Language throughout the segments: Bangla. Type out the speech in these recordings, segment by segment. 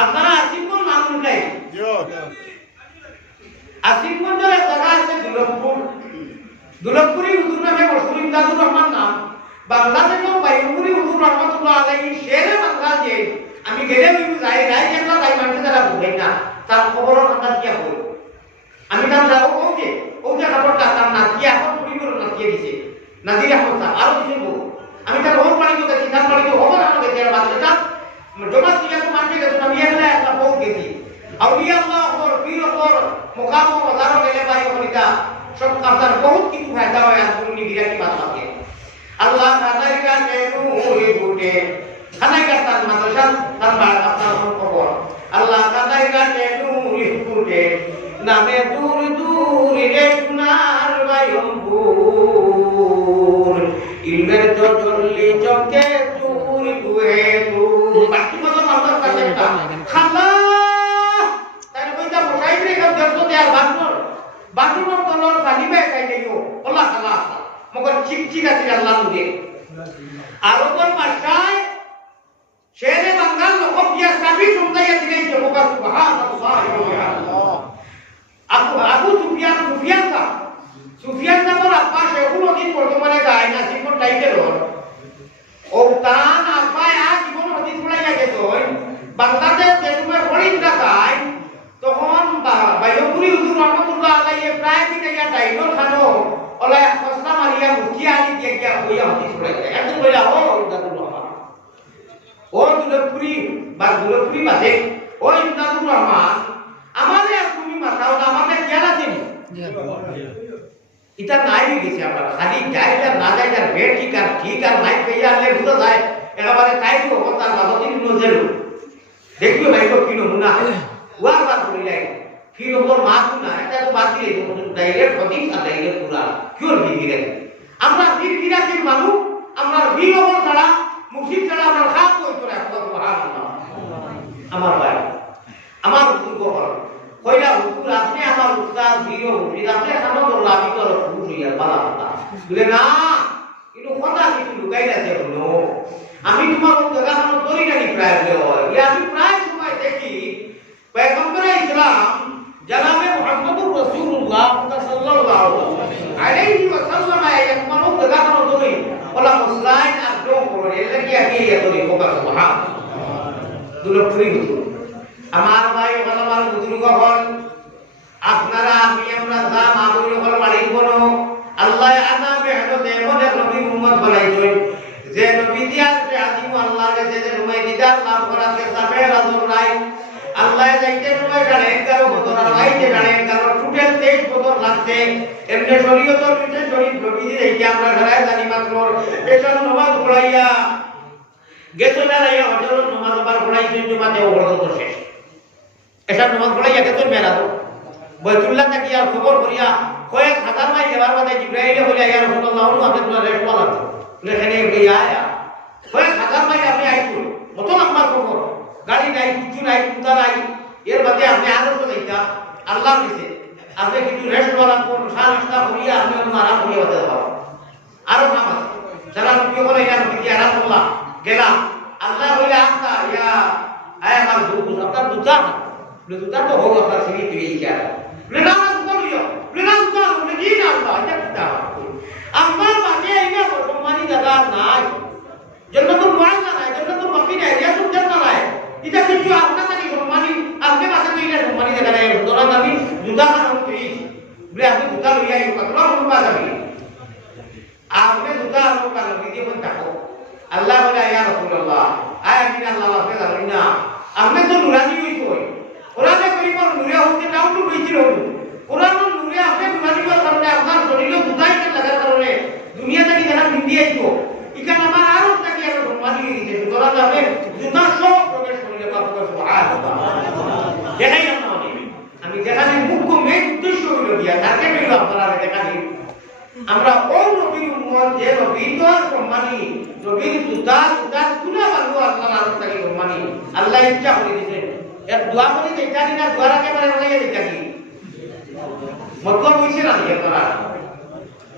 আপনারা আসিমগঞ্জ নাম শুনলাই? আসিমগঞ্জের জায়গা আছে দুলভপুর। দুলভপুরি হুজুর নামে মশহুর ইমদাদুর রহমান নাম। বাংলাদেশের বাইরপুরি হুজুর রহমাতুল্লাহ আলাইহি শেরে বাংলা যে আমি গেলে যাই যাই যেগুলো তাই মানুষ যারা বুঝাই না তার খবর আন্দাজ কি হবে। আমি তার যাবো ওকে খবরটা তার নাতিয়ে এখন চুরি করে নাতিয়ে দিছে নাজির আহমদ সাহেব আরো কিছু বলবো। আমি তার ওর বাড়িতে গেছি, তার বাড়িতে খবর আমার গেছি আর বাচ্চাটা জমা দিয়ে তো মানতে গেছে আমি এলে একটা বউ গেছি আউলিয়া আল্লাহ ওর পীর ওর মুকাম ও বাজারও গেলে ভাই ওখানটা সব কাজের বহুত কিছু ফায়দা হয় আর পুরনি গিরাকি বাদ থাকে আল্লাহ খানাইকা কেনুরে গুটে খানাইকা তার মাদ্রাসা তার বাড়ি আপনার খবর আল্লাহ খানাইকা কেনুরে গুটে নামে দূর দূর রে সোনার বাইম্বুর ইলমের তো জল্লি চমকে দূর দুয়ে দূর বাকি মতো আমার কাছে খালা তাই কইতা বসাই রে কেউ দেখতো দেয়ার বাথরুমের তলর পানি বাই খাই যাইও আল্লাহ খালা মগর চিকচিক আছে আল্লাহ মুদে আরো কোন ভাষায় শেরে বাঙ্গাল লোক দিয়া সাবি সুন্দাইয়া দিলেন মগা সুবহানাল্লাহ আবু সুফিয়ান সাহেবের আব্বা শেখুল হদিস বর্তমানে গায় না সিম্পল টাইটেল ও তান আব্বা জীবন হদিস পড়াইয়া গেছে বাংলাদেশ যে সময় পড়িন রাখায় তখন বাইরপুরি হুজুর রহমাতুল্লাহ আলাইহি প্রায় দিন ইয়া ডাইনো খানো ওলা ফসলা মারিয়া মুখিয়া আলি দিয়ে গিয়া হইয়া হদিস পড়াইয়া একদম কইলা ও ইমদাদুর রহমান ও দুলপুরি বাদে ও ইমদাদুর রহমান আমাদের তুমি মাথাও আমাদের জ্ঞান আছে এটা নাই গেছে আমরা খালি যাইটা না যাইটা বে ঠিক আর নাই পেয়ে আনলে বুঝা যায় একেবারে তাই তো তার বাদতিন নজেল দেখবি ভাই তো কি নমুনা ওয়া বাদ বলি যাই ফির ওর মা না এটা তো বাদ দিয়ে তো ডাইরেক্ট হদিস আর ডাইরেক্ট কুরআন কিওর বিধি রে আমরা ফিরাকির মানুষ আমরা বীর ওপর ছাড়া মুফসিদ ছাড়া আমরা খাপ কইতো না সুবহানাল্লাহ আমার ভাই আমার বুজুর্গ হল কইলা হুজুর আপনি আমার উস্তাদ বীর মুফসিদ আপনি সামনে করলা আমি তো খুশ হইয়া বালা কথা বলে না কিন্তু কথা কিছু লুকাই আছে হলো আমি তোমার জায়গা কোনো তরি না প্রায় হয় আমি প্রায় সময় দেখি পয়গম্বর ইসলাম জনাবে মুহাম্মদুর রাসূলুল্লাহ সাল্লাল্লাহু আলাইহি ওয়াসাল্লাম আয়াত মানো জায়গা কোনো তরি ওলা মুসলাইন আর দো করে লাগি আমি ইয়া তরি কোকা সুবহান দুলপুরি হুজুর আমার ভাই আমার বুজুর্গ হল আপনারা আমি আমরা যা মাবুল হল বাড়ির বনো আল্লাহ আনা বেহদতে মনে নবী মুহাম্মদ বলাইছেন যে নবী দিয়ার তে আজিম আল্লাহ কাছে যে রুমাই দিদার লাভ করাতে সাবে রাজুল নাই আল্লাহ যাইতে রুমাই গানে 11 বছর আর আইতে গানে 11 টোটাল 23 বছর লাগছে এমনি শরীয়তর পিছে শরীয়ত নবী দিয়ে আমরা ঘরে জানি মাত্র এসব নামাজ পড়াইয়া গেছলা রাইয়া হজর নামাজ আবার পড়াইছেন জুমাতে ওরকম শেষ এসব নামাজ পড়াইয়া গেছে মেরা তো বাইতুল্লাহ থেকে আর খবর করিয়া কয়েক হাজার মাইল যাবার বাদে জিবরাইল বলে ইয়া রাসূলুল্লাহ আপনি তো রেস্ট করা লেখানে গিয়া আয়া কয়েক হাজার মাইল আপনি আইতো কত লম্বা খবর গাড়ি নাই কিছু নাই কুতা নাই এর বাদে আপনি আরো তো দেখা আল্লাহ দিছে আপনি কিছু রেস্ট করা কোন সারিস্তা করিয়া আপনি আরাম করিয়া হতে পারো আরো নাম আছে যারা নবী বলে ইয়া নবী কি আরাম করলা গেলাম আল্লাহ বলে আপনা ইয়া আয় আমার দুধ আপনার দুধা দুধা তো হলো আপনার সিঁড়ি দিয়ে ইয়া Lelang sekali, lelang sekali, begini apa? Aja kita. Amal bagi ini apa? Semua ini jaga naik. Jangan tu buang naik, jangan tu baki naik, dia tu jangan naik. Kita kerja apa tadi semua ini, apa macam tu ini semua ini jaga naik. Orang kami juta kan orang tuh, beli aku juta lu ya, itu kalau lupa kami. Aku juta lu kalau dia pun takut. Allah beraya Rasulullah. Ayat ini Allah berfirman dalamnya. Aku tu nurani itu. Orang yang beriman nuria hote tahu tu bicil hote. Orang yang nuria apa nurani ko karena apnar শরীরে বুঝাই কে লাগার কারণে দুনিয়া থেকে যারা ইন্ডিয়া আইতো ইকান আমার আরো থেকে আর মানি দিতে তোরা যাবে জুতা সব প্রবেশ করলে পাপ করে সুবহানাল্লাহ দেখাই না আমি দেখানি মুখ্য মেন উদ্দেশ্য হলো দিয়া তাকে মিল আপনারা দেখানি আমরা ও নবীর উম্মত যে নবী তো সম্মানী নবীর জুতা কুলা বালু আল্লাহ তাআলা সম্মানী আল্লাহ ইচ্ছা করে দিয়েছেন এক দোয়া করে দেখানি না দোয়ারা কেমন লাগে দেখানি মতলব হইছে না ইয়ে করা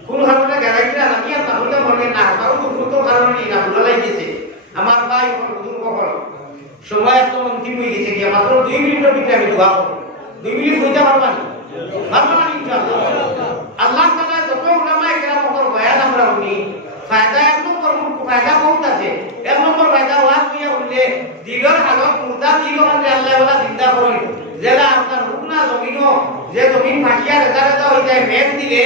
কোন কারণে গ্যারান্টি রাখি আর তাহলে মনে না তাও তো কারণে না ভুলা লাগিয়েছে আমার ভাই হুজুর কখন সময় একদম অন্তিম হয়ে গেছে গিয়া মাত্র 2 মিনিটের ভিতরে আমি দোয়া করব 2 মিনিট হইতে পারবা না পারবা না ইনশাআল্লাহ আল্লাহ তাআলা যত উলামায়ে কেরাম ওর বয়ান আমরা শুনি ফায়দা এক নম্বর ফায়দা বহুত আছে এক নম্বর ফায়দা ওয়াজ দিয়া বললে দিলর হালত মুর্দা দিল মানে আল্লাহ ওয়ালা জিন্দা করেন যেলা আপনার রুকনা জমিনও যে জমিন ফাটিয়া রেজা রেজা হয়ে যায় মেঘ দিলে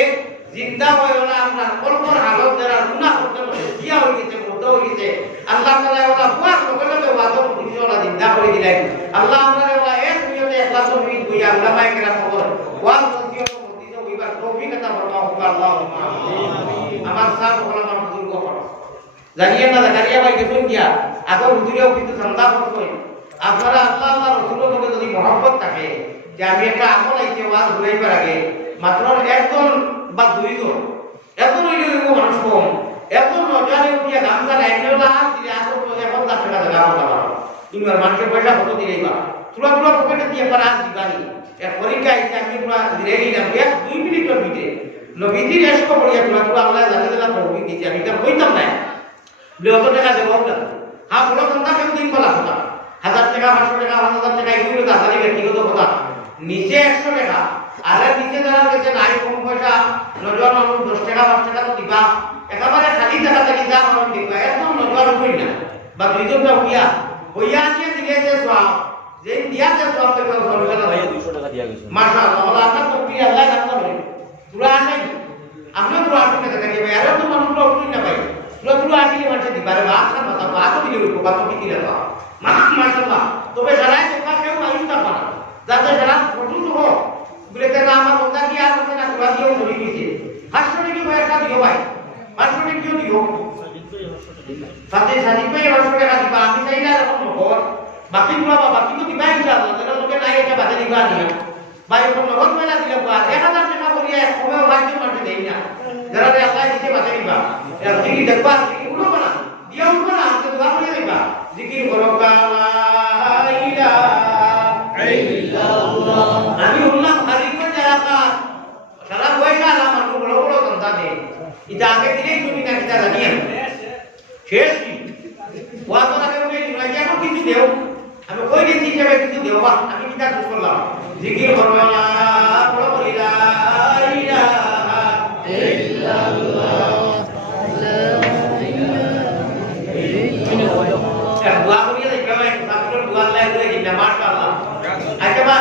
জিন্দা হয় ওলা আপনার কলকর হালত যারা গুনাহ করতে দিয়া হয়ে গেছে মুর্দা হয়ে গেছে আল্লাহ তাআলা ওলা বুয়া লোকের ওয়াজও ওলা জিন্দা করে দিলেন আল্লাহ আমরা ওলা এক দুইতে ইখলাস মিনিট হইয়া উলামায়ে কেরাম ওয়াজ মসজিদ মসজিদ হইবার তৌফিক আতা ফরমাও আল্লাহুম্মা আমিন আমার সাহেব ওলামার বুজুর্গ করো জানিয়ে না জাকারিয়া ভাই গেছেন কিয়া আগর হুজুরেও কিন্তু ঠান্ডা করতে আপনারা আল্লাহ আল্লাহ রাসূলের লগে যদি মহব্বত থাকে যে আমি একটা আমল আইছে ওয়াজ ঘুরাইবার আগে মাত্র একজন বা দুইজন এত হইলেও মানুষ কম এত নজরে উঠিয়া গামছা লাইনেওলা হাত দিলে আসল 1,000,000 টাকা জায়গা করতে পারো তুমি আর মানুষের পয়সা কত দিলেই বা তুলা তুলা পকেটে দিয়ে পারা হাত দিবানি এক পরীক্ষা আইছে আমি পুরা ধীরে নিলাম 1-2 মিনিটের ভিতরে নবীজির এসকো পড়িয়া তুলা তুলা আল্লাহ জানে দিলা তৌফিক দিয়েছে আমি তো কইতাম না বলে অত টাকা দেবো না হ্যাঁ বলো সন্ধ্যা কেউ দিন বলা কথা 1000 টাকা 500 টাকা 1000 টাকা এগুলো তো আসারি ব্যক্তিগত কথা নিচে 100 টাকা আর নিচে যারা গেছে নাই কম পয়সা নজর মানুষ 10 টাকা 5 টাকা তো দিবা একেবারে খালি টাকা থেকে যা মানুষ দিবা একদম নজর হই না বা দুইজনটা হইয়া নিয়ে দিলে যে সওয়াব যে দিয়াতে সওয়াব পেবে সরকার ভাই 200 টাকা দিয়া গেছে মাশাআল্লাহ আল্লাহ আপনার তকবীর আল্লাহ রাখতে পারে পুরা আসে আপনি পুরা আসে টাকা দিবে আর তো মানুষ উঠুই না ভাই পুরো আসলে মানুষ দিবারে বা আপনার কথা বাত দিলে ওই কথা কি দিলে বা মাশাআল্লাহ তবে যারাই দেখা কেউ আইস না পারে যাতে যারা ফটো তো বলেতে না আমার কথা কি আর কথা না তোরা দিও ধরে দিয়েছে 500 টাকা ভাই একটা দিও ভাই 500 টাকা দিও দিও সাথে সাথে ভাই 500 টাকা দিবা আমি চাই না এরকম নগর বাকি গুলা বাকি তো দিবা ইনশাআল্লাহ যারা লোকে নাই এটা বাদে দিবা নিয়া ভাই কোন নগদ মেলা দিলে বা 1000 টাকা করিয়া এক সময় ভাগ্য মাঠে দেই না যারা আল্লাহ দিতে বাদে দিবা এর জিকির দেখবা জিকির উঠো না দিয়া উঠো না তো দোয়া করে দিবা জিকির করো লা ইলাহা ইল্লাল্লাহ আমি উল্লাহ খালি করে যারা সারা পয়সা না মানুষ বড় বড় ধন্দা দেয় এটা আগে দিলেই তুমি না কিটা জানিয়া শেষ কি ওয়া তো আগে বলে দিলা যে এখন কিছু দেও আমি কই দিছি হিসাবে কিছু দেও বা আমি কিটা খুশ করলাম জিকির করো লা ইলাহা ইল্লাল্লাহ দোয়া করিয়া দেখবা সাকর দোয়া আল্লাহ করে দিনা মাশাআল্লাহ আচ্ছা বা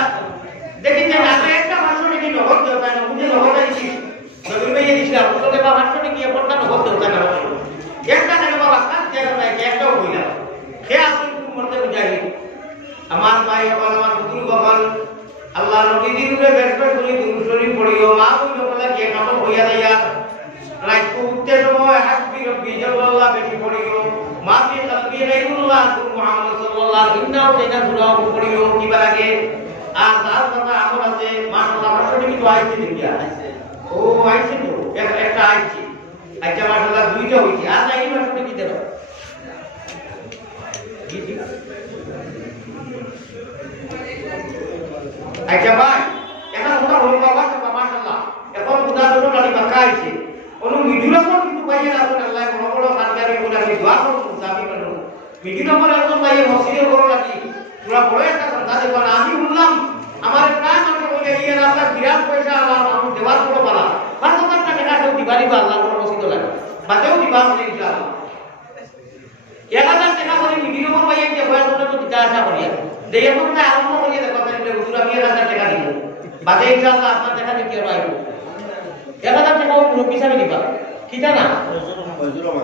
দেখি যে আগে একটা ভাষণ কি নগদ দেওয়া না মুঝে নগদ আইছি নবীর ভাই দিছিলাম ওকে বা ভাষণ কি পড়তা নগদ দেওয়া না একটা টাকা বাবা কাজ জায়গা নাই একটাও কইলা কে আসল মরতে বুঝাই আমার ভাই আমার বুজুর্গ হল আল্লাহ নবীর উপরে বেশবেশ করি দুরূদ শরীফ পড়িও মা কইলো বলে কে কামল হইয়া যাইয়া রাত উঠতে সময় হাসবি রব্বি জাল্লাল্লাহ বেশি পড়িও মা ফি কলবি রাইউল্লাহ মুহাম্মদ সাল্লাল্লাহু আলাইহি ওয়াসাল্লাম তেনা সুরাও পড়িও কি লাগে আর তার কথা আমল আছে মাশাআল্লাহ ভাষণ কি তো আইছে দিয়া ও আইছে তো একটা আইছে আচ্ছা মাশাআল্লাহ দুইটা হইছে আর নাই ভাষণ কি দেব আচ্ছা ভাই এখন ওটা হলো বাবা মাশাআল্লাহ এখন খুদা দুটো গাড়ি বাঁকা আইছে কোন মিডুলা কোন কিন্তু পাইয়ে না কোন আল্লাহ বড় বড় কারদারি কোন আমি দোয়া করব আমি করব মিডুলা কোন একজন পাইয়ে মসজিদের বড় লাগি পুরা বড় একটা সন্তান দেখো না আমি বললাম আমার প্রাণ আমাকে বলে এই রাস্তা বিরাট পয়সা আমার মানুষ দেওয়ার বড় পালা 5,000 টাকা কেউ দিবারি বা আল্লাহ বড় মসজিদ লাগে বাদেও দিবা বলে ইনশাআল্লাহ 1000 টাকা করে মিডিয়াম পাইয়ে যে বয়স হলে তো দিতে আশা করি দেয় মন না আরম্ভ করিয়ে দেখো তাহলে হুজুর আমি 1000 টাকা দিব বাদে ইনশাআল্লাহ আপনার টাকা দিতে পারবো 1000 টাকা পুরো হিসাবে দিবা ঠিক না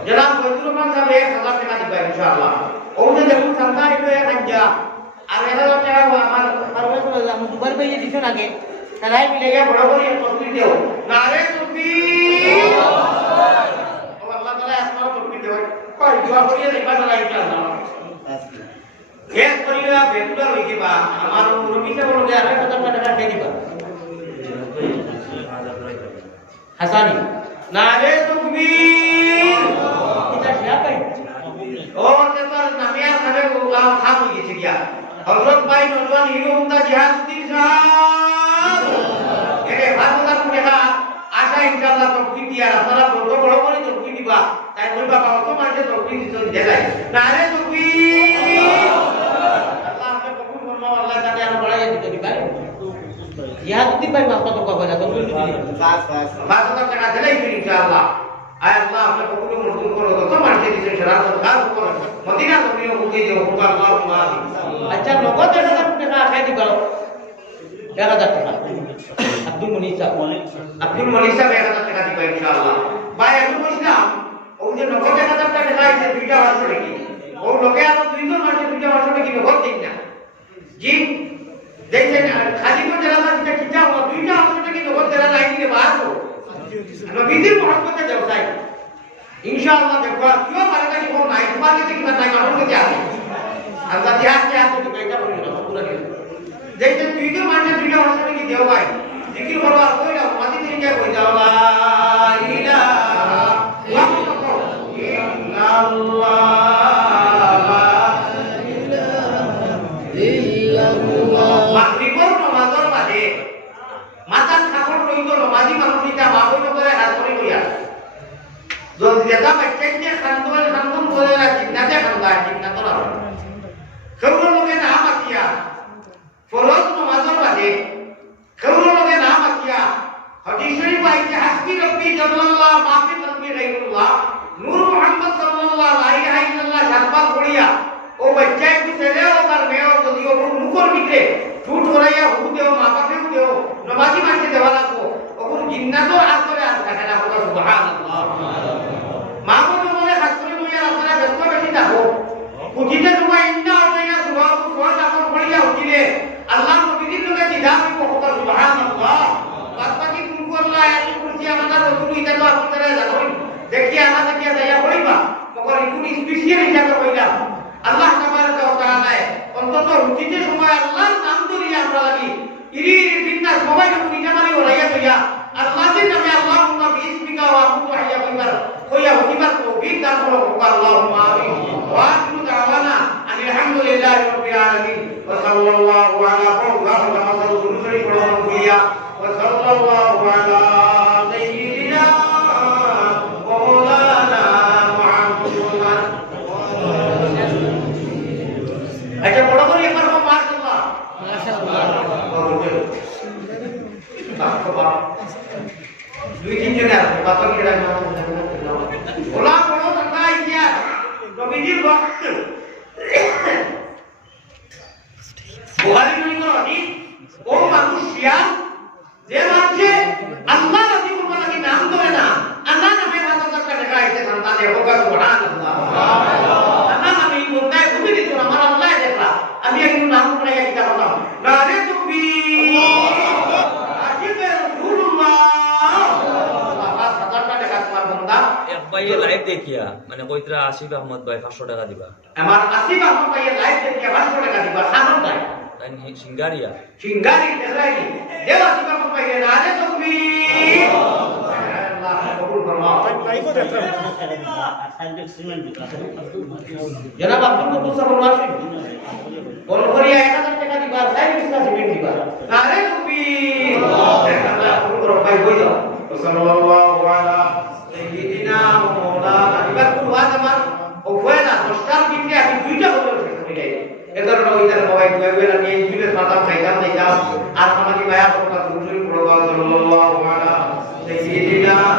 জনাব ফজলুর রহমান সাহেব 1000 টাকা দিবা ইনশাআল্লাহ ওতে দেখুন সরকার এটা কাজা আর 1000 টাকা আমার সর্বশেষ আমি দুবার পেয়ে দিছো আগে সবাই মিলে গিয়ে বড় করে তকবীর দেও নারে তকবীর ও আল্লাহ তাআলা আসমাও তকবীর দেও কই দোয়া করিয়ে দেখবা তাহলে ইনশাআল্লাহ এক করিয়া বেগুলা হই দিবা আমার মুরব্বিকে বলবে আর 1000 টাকা দিয়ে দিবা হাসানি নারে তকবীর এটা সিয়াপাই ও তেতার নামিয়া খাবে গোলাম খাম হই গেছে গিয়া হযরত ভাই নওজওয়ান হিরোমদা জিহাদউদ্দিন সাহেব এরে 5000 টাকা আশা ইনশাআল্লাহ তকবীর দিয়া আপনারা বড় বড় করে তকবীর দিবা তাই কই বাবা অত মাঝে তকবীর দিতে দেলাই নারে তকবীর ইয়া যদি ভাই মাথা তো কবে না তো 5,000 টাকা দিলেই ফিরি ইনশাআল্লাহ আয় আল্লাহ আপনার কবুল মঞ্জুর করো যত মানুষের দিয়েছেন সারা খাস করো মদিনা নবীও বুঝিয়ে দেবো আল্লাহুম্মা আমিন আচ্ছা নগদ 1000 টাকা খাই দিবা 1000 টাকা আব্দুল মনির সাহেব 1000 টাকা দিবা ইনশাআল্লাহ ভাই আমি বলছিলাম ওই যে নগদ 1000 টাকা আছে দুইটা মাসে নাকি ও লোকে আর দুইজন মাসে দুইটা মাসে নাকি নগদ দিন না জি দেখছেন খালিপুর জেলা থেকে কিটা ও দুইটা মাসে নাকি নগদ জেলা নাই দিলে বাসো নবীদের মহব্বতে দেওয়াই ইনশাআল্লাহ দেখো কিও পারে কি কোন নাই তোমার কাছে কি নাই মানুষ কাছে আছে আল্লাহ দিয়া কে আছে তো বেটা বলি না পুরো দিন দেখছেন দুইটা মাসে দুইটা মাসে নাকি দেওয়াই জিকির করো আর কইরা মাটি দিকে কই যাও লা ইলাহা ইল্লাল্লাহ মাগরিবর নামাজের বাদে মাথার খাবার রইল নমাজি মানুষ এটা বাবুই করে হাত করে কইয়া যদি যেটা বাচ্চাকে খান্দন করে না জিন্নাতে খান্দা জিন্নাত না কেউর লোকে না মাতিয়া ফরজ নামাজের বাদে কেউর লোকে না মাতিয়া হাদিস শরীফ আইছে হাসবি রব্বি জাল্লাল্লাহ মাফি তানবি গায়রুল্লাহ নূর মুহাম্মদ সাল্লাল্লাহু লা ইলাহা ইল্লাল্লাহ সাতবার পড়িয়া ও বাচ্চাকে ছেলে ও তার মেয়ে যদি ও মুখর ভিতরে ঠুট করাইয়া হু দেও মা বাপে দেও নমাজি মানতে দেওয়া লাগবো ওগুন জিন্নাতও আসলে আর থাকে না বলো সুবহানাল্লাহ মা বাবা বলে শাস্ত্রে লইয়া আপনারা ব্যস্ত বেশি থাকো পুঁজিতে তোমার ইন্না হইয়া সুবহান আপন পড়িয়া উঠিলে আল্লাহ নবীর লোকে দিদা হইব হতো সুবহানাল্লাহ বাকি কোন করলা এত কুরসি আমাদের রসুল ইতা তো আপনারা জানেন দেখি আমাদের কি যাইয়া পড়িবা মগর ইকুন স্পেশাল হিসাবে কইলা আল্লাহ তাবারক ওয়া তাআলা অন্তত রুচিতে সময় আল্লাহর নাম ধরিয়া আমরা লাগি ইরি বিন্না সবাই যখন ইজামারি ওরাইয়া কইয়া আল্লাহর নামে আল্লাহুম্মা বিইসমিকা ওয়া আবুদু হাইয়া কইয়া হইবার তৌফিক দান করো আল্লাহুম্মা আমিন ওয়া আখিরু দাওয়ানা আলহামদুলিল্লাহি রাব্বিল আলামিন ওয়া সাল্লাল্লাহু আলা মুহাম্মাদিন রাসূলিল্লাহ ওয়া সাল্লাল্লাহু আলা সাইয়্যিদিনা ওয়া মাওলানা মুহাম্মাদ আচ্ছা বড় করে একবার মাশাআল্লাহ দুই তিন জন আছে বাবা কি রাখা ওলা বড় কথা ইয়া নবীজির ওয়াক্ত বুখারী শরীফের হাদিস ও মানুষিয়া যে মানছে আল্লাহ নবী মুবারকের নাম ধরে না আল্লাহ নামে বাজার টাকা আইছে সন্তান হোক সুবহানাল্লাহ আল্লাহ নামে কোথায় ভুলে দিত আমার আল্লাহ দেখলা আমি একটু নাম করে একটা বললাম নারে তুমি লাইভ দেখিয়া মানে কইতরা আসিফ আহমদ ভাই 500 টাকা দিবা আমার আসিফ আহমদ ভাই লাইভ দেখিয়া 500 টাকা দিবা সাধন ভাই তাই সিঙ্গারিয়া দেখাইনি দেও আসিফ আহমদ ভাই নারে তুমি আল্লাহ কবুল ফরমাও লাইভও দেখলাম জনাব আব্দুল কুদ্দুস সাহেব ওয়াসিফ কোন করিয়া 1000 টাকা দিবা সাইড বিসা সিমেন্ট দিবা নারে তুমি আল্লাহ কবুল করো ভাই কই যাও সাল্লাল্লাহু আলা সাইয়্যিদিনা ওয়া মাওলানা এবার কুরআন আমার ওফেনা 10টার দিকে আমি দুইটা বছর শেষ করে যাই এদের নইদার মোবাইল দুইবার আমি এই দুইটা মাথা খাইতাম না যাও আর আমাকে মায়া করতে দুই পড়বা সাল্লাল্লাহু আলা